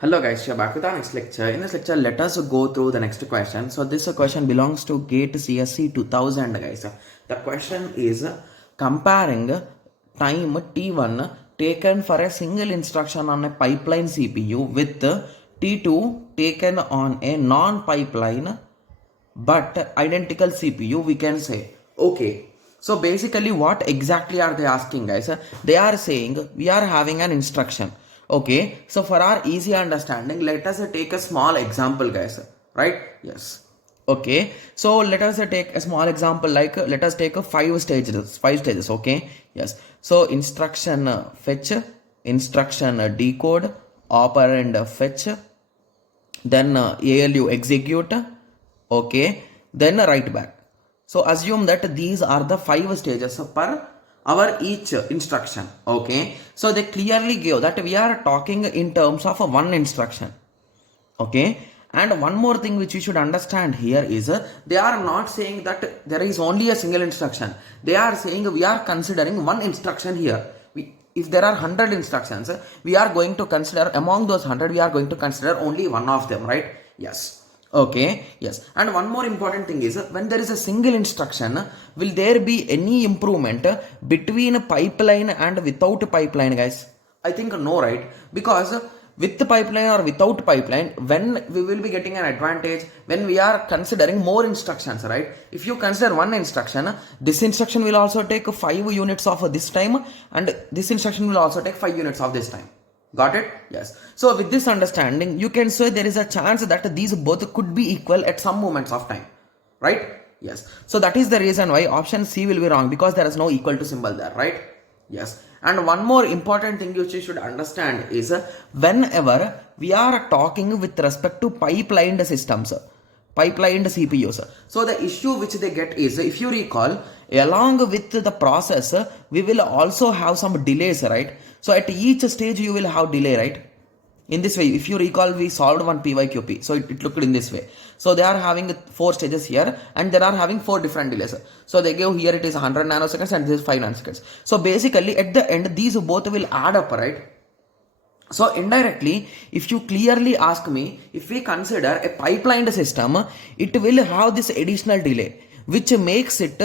Hello guys, we are back with our next lecture. In this lecture, let us go through the next question. So this question belongs to GATE CSC 2000 guys. The question is comparing time T1 taken for a single instruction on a pipeline CPU with T2 taken on a non-pipeline but identical CPU, we can say. Okay, so basically what exactly are they asking guys? They are saying we are having an instruction. Okay, so for our easy understanding, let us take a small example guys, right? Yes. Okay, so let us take a small example, like let us take a five stages. Okay, yes. So instruction fetch, instruction decode, operand fetch, then ALU execute, okay, then write back. So assume that these are the five stages per our each instruction. Okay, so they clearly give that we are talking in terms of one instruction. Okay, and one more thing which we should understand here is they are not saying that there is only a single instruction. They are saying we are considering one instruction here. If there are 100 instructions, we are going to consider among those 100, we are going to consider only one of them, right? Yes. Okay, yes. And one more important thing is when there is a single instruction, will there be any improvement between pipeline and without pipeline, guys? I think no, right? Because with the pipeline or without pipeline, when we will be getting an advantage when we are considering more instructions, right? If you consider one instruction, this instruction will also take 5 units of this time, and this instruction will also take 5 units of this time. Got it? Yes. So with this understanding, you can say there is a chance that these both could be equal at some moments of time, right? Yes. So that is the reason why option C will be wrong, because there is no equal to symbol there, right? Yes. And one more important thing which you should understand is whenever we are talking with respect to pipelined systems, pipelined CPUs. So the issue which they get is, if you recall, along with the process, we will also have some delays, right? So at each stage you will have delay, right? In this way, if you recall, we solved one PYQP. So it looked in this way. So they are having 4 stages here, and they are having 4 different delays. So they give here it is 100 nanoseconds and this is 5 nanoseconds. So basically at the end, these both will add up, right? So indirectly, if you clearly ask me, if we consider a pipelined system, it will have this additional delay, which makes it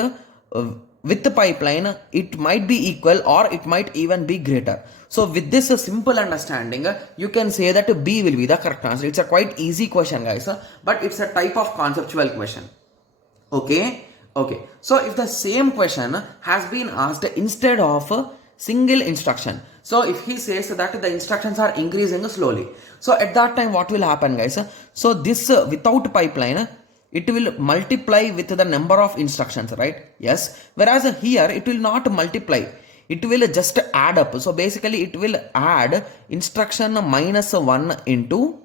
with the pipeline, it might be equal or it might even be greater. So with this simple understanding, you can say that B will be the correct answer. It's a quite easy question, guys, but it's a type of conceptual question. Okay. So if the same question has been asked instead of a single instruction, so if he says that the instructions are increasing slowly, so at that time what will happen, guys? So this without pipeline, it will multiply with the number of instructions, right? Yes. Whereas here it will not multiply. It will just add up. So basically it will add instruction minus 1 into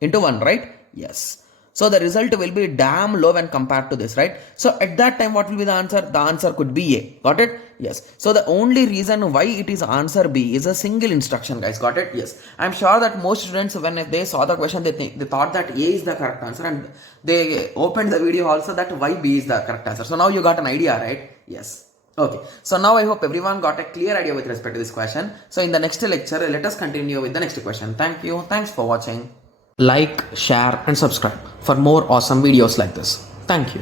1, right? Yes. So the result will be damn low when compared to this, right? So at that time, what will be the answer? The answer could be A. Got it? Yes. So the only reason why it is answer B is a single instruction, guys. Got it? Yes. I'm sure that most students, when they saw the question, they thought that A is the correct answer, and they opened the video also that why B is the correct answer. So now you got an idea, right? Yes. Okay. So now I hope everyone got a clear idea with respect to this question. So in the next lecture, let us continue with the next question. Thank you. Thanks for watching. Like, share and subscribe for more awesome videos like this. Thank you.